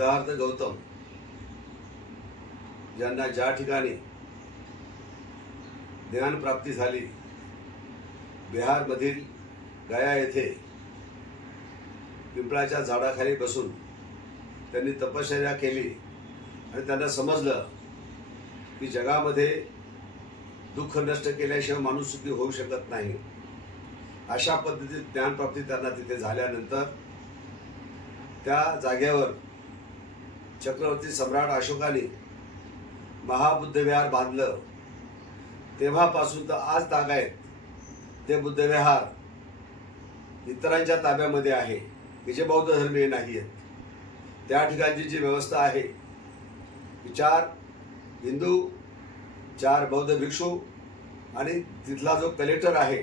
सिद्धार्थ गौतम ज्यांना ज्या ठिकाणी ज्ञानप्राप्ती झाली बिहारमधील गया येथे पिंपळाच्या झाडाखाली बसून त्यांनी तपश्चर्या केली आणि त्यांना समजलं की जगामध्ये दुःख नष्ट केल्याशिवाय माणूस सुखी होऊ शकत नाही. अशा पद्धतीत ज्ञानप्राप्ती त्यांना तिथे झाल्यानंतर त्या जागेवर चक्रवर्ती सम्राट अशोकाने महाबुद्धविहार बांधलं. तेव्हापासून तर आज तागायत ते बुद्धविहार इतरांच्या ताब्यामध्ये आहे. की जे बौद्ध धर्मीय नाही आहेत. त्या ठिकाणची जी व्यवस्था आहे चार हिंदू चार बौद्ध भिक्षू आणि तिथला जो कलेक्टर आहे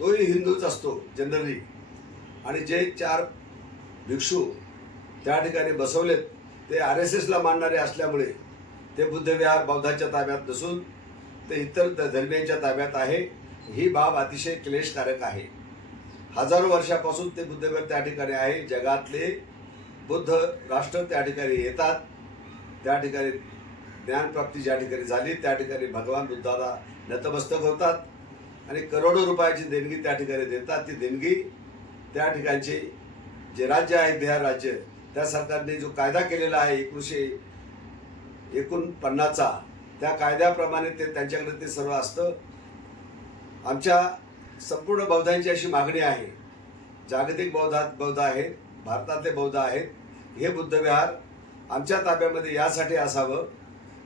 तोही हिंदूच असतो जनरली आणि जे चार भिक्षू त्या ठिकाणी बसवलेत ते आर एस एसला मानणारे असल्यामुळे ते बुद्धविहार बौद्धाच्या ताब्यात नसून ते इतर ध- धर्मियांच्या ताब्यात आहे. ही बाब अतिशय क्लेशकारक आहे. हजारो वर्षापासून ते बुद्धविहार त्या ठिकाणी आहे. जगातले बुद्ध राष्ट्र त्या ठिकाणी येतात. त्या ठिकाणी ज्ञानप्राप्ती ज्या ठिकाणी झाली त्या ठिकाणी भगवान बुद्धाला नतमस्तक होतात आणि करोडो रुपयाची देणगी त्या ठिकाणी देतात. ती देणगी त्या ठिकाणचे जे राज्य आहे बिहार राज्य त्या सरकारने जो कायदा केलेला आहे एकोणीसशे एकोणपन्नासचा त्या कायद्याप्रमाणे ते त्यांच्याकडे ते सर्व असतं. आमच्या संपूर्ण बौद्धांची अशी मागणी आहे. जागतिक बौद्धात बौद्ध आहेत भारतातले बौद्ध आहेत हे बुद्धविहार आमच्या ताब्यामध्ये यासाठी असावं.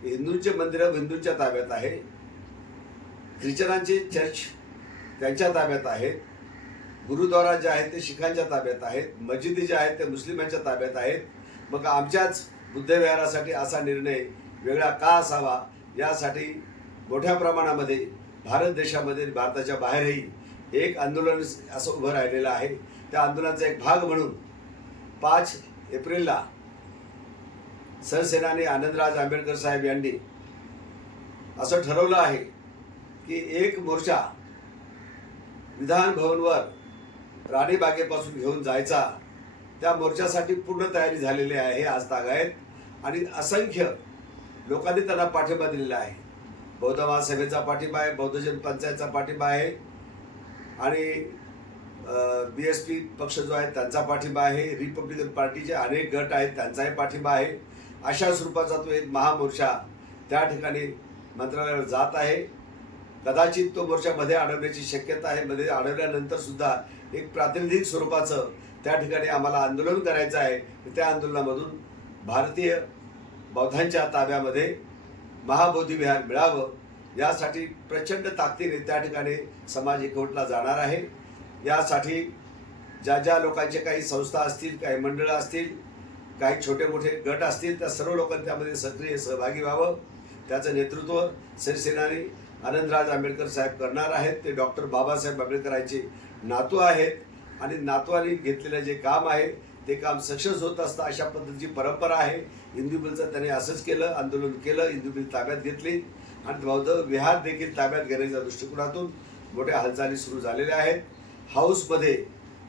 हिंदूंचे मंदिरं हिंदूंच्या ताब्यात आहे. ख्रिश्चनांचे चर्च त्यांच्या ताब्यात आहेत. गुरुद्वारा जे आहेत ते शिखांच्या ताब्यात आहेत मस्जिदी जे आहेत ते मुस्लिमांच्या ताब्यात आहेत. मग आमच्याच बुद्धविहारासाठी असा निर्णय वेगळा का असावा यासाठी मोठ्या प्रमाणामध्ये भारत देशामध्ये भारताच्या बाहेरही एक आंदोलन असं उभं राहिलेलं आहे. त्या आंदोलनाचा एक भाग म्हणून पाच एप्रिलला सरसेनानी आनंदराज आंबेडकर साहेब यांनी असं ठरवलं आहे की एक मोर्चा विधान भवनवर राणीबागेपासून घेऊन जायचा त्या मोर्चासाठी पूर्ण तयारी झालेली आहे आज तागायत. आणि असंख्य लोकांनी त्यांना पाठिंबा दिलेला आहे. बौद्ध महासभेचा पाठिंबा आहे बौद्धजन पंचायतचा पाठिंबा आहे. आणि बी एस पी पक्ष जो आहे त्यांचा पाठिंबा आहे. रिपब्लिकन पार्टीचे अनेक गट आहेत त्यांचाही पाठिंबा आहे. अशा स्वरूपाचा तो एक महामोर्चा त्या ठिकाणी मंत्रालयावर जात आहे. कदाचित तो मोर्चा मध्ये अडवण्याची शक्यता आहे. मध्ये अडवल्यानंतर सुद्धा एक प्रातिनिधिक स्वरूपाचं त्या ठिकाणी आम्हाला आंदोलन करायचं आहे. त्या आंदोलनामधून भारतीय बौद्धांच्या ताब्यामध्ये महाबोधी विहार मिळावं. यासाठी प्रचंड ताकदीने त्या ठिकाणी समाज एकवटला जाणार आहे. यासाठी ज्या ज्या लोकांचे काही संस्था असतील काही मंडळं असतील काही छोटे मोठे गट असतील त्या सर्व लोकांनी त्यामध्ये सक्रिय सहभागी व्हावं. त्याचं नेतृत्व सरसेनानी आनंदराज आंबेडकर साहेब करणार आहेत. ते डॉक्टर बाबासाहेब आंबेडकरांचे नातू आहेत आणि नातवाने घेतलेलं जे काम आहे ते काम सक्सेस होत असतं अशा पद्धतीची परंपरा आहे. हिंदू बिलचं त्यांनी असंच केलं आंदोलन केलं हिंदू बिल ताब्यात घेतली. आणि बौद्ध विहार देखील ताब्यात घेण्याच्या दृष्टिकोनातून मोठ्या हालचाली सुरू झालेल्या आहेत. हाऊसमध्ये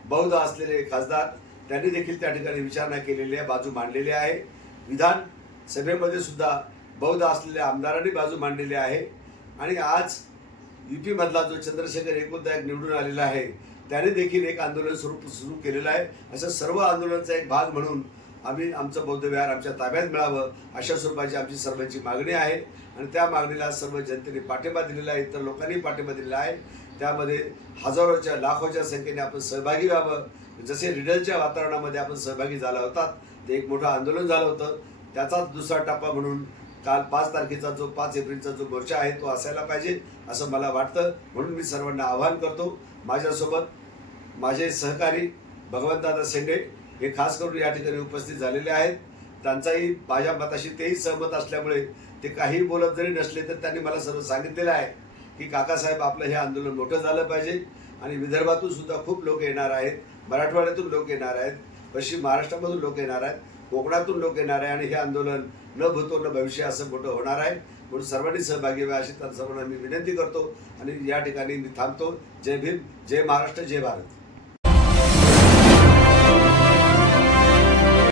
बौद्ध असलेले खासदार त्यांनी देखील त्या ठिकाणी विचारणा केलेली आहे बाजू मांडलेली आहे. विधान सभेमध्ये सुद्धा बौद्ध असलेल्या आमदारांनी बाजू मांडलेली आहे. आणि आज युपी मधला जो चंद्रशेखर एकोदायक निवडून आलेला आहे त्याने देखील एक आंदोलन स्वरूप सुरू केलेलं आहे. अशा सर्व आंदोलनाचा एक भाग म्हणून आम्ही आमचं बौद्ध विहार आमच्या ताब्यात मिळावं अशा स्वरूपाची आमची सर्वांची मागणी आहे. आणि त्या मागणीला सर्व जनतेने पाठिंबा दिलेला आहे इतर लोकांनी पाठिंबा दिलेला आहे. त्यामध्ये हजारोच्या लाखोच्या संख्येने आपण सहभागी व्हावं. जसे रिडलच्या वातावरणामध्ये आपण सहभागी झाला होतात ते एक मोठं आंदोलन झालं होतं. त्याचाच दुसरा टप्पा म्हणून काल पाच तारखेचा जो पाच एप्रिलचा जो मोर्चा आहे तो असायला पाहिजे असं मला वाटतं. म्हणून मी सर्वांना आवाहन करतो माझ्यासोबत माझे सहकारी भगवंतदादा शेंडे हे खास करून या ठिकाणी उपस्थित झालेले आहेत. त्यांचाही माझ्या मताशी तेही सहमत असल्यामुळे ते काही बोलत जरी नसले तर त्यांनी मला सर्व सांगितलेलं आहे की काकासाहेब आपलं हे आंदोलन मोठं झालं पाहिजे आणि विदर्भातून सुद्धा खूप लोक येणार आहेत. मराठवाड्यातून लोक येणार आहेत. पश्चिम महाराष्ट्रामधून लोक येणार आहेत. कोकणातून लोक येणार आहे आणि हे आंदोलन न भूतो न भविष्य असं मोठं होणार आहे. म्हणून सर्वांनी सहभागी व्हा अशी त्यांना सर्वांना मी विनंती करतो. आणि या ठिकाणी मी थांबतो. जय भीम जय महाराष्ट्र जय भारत.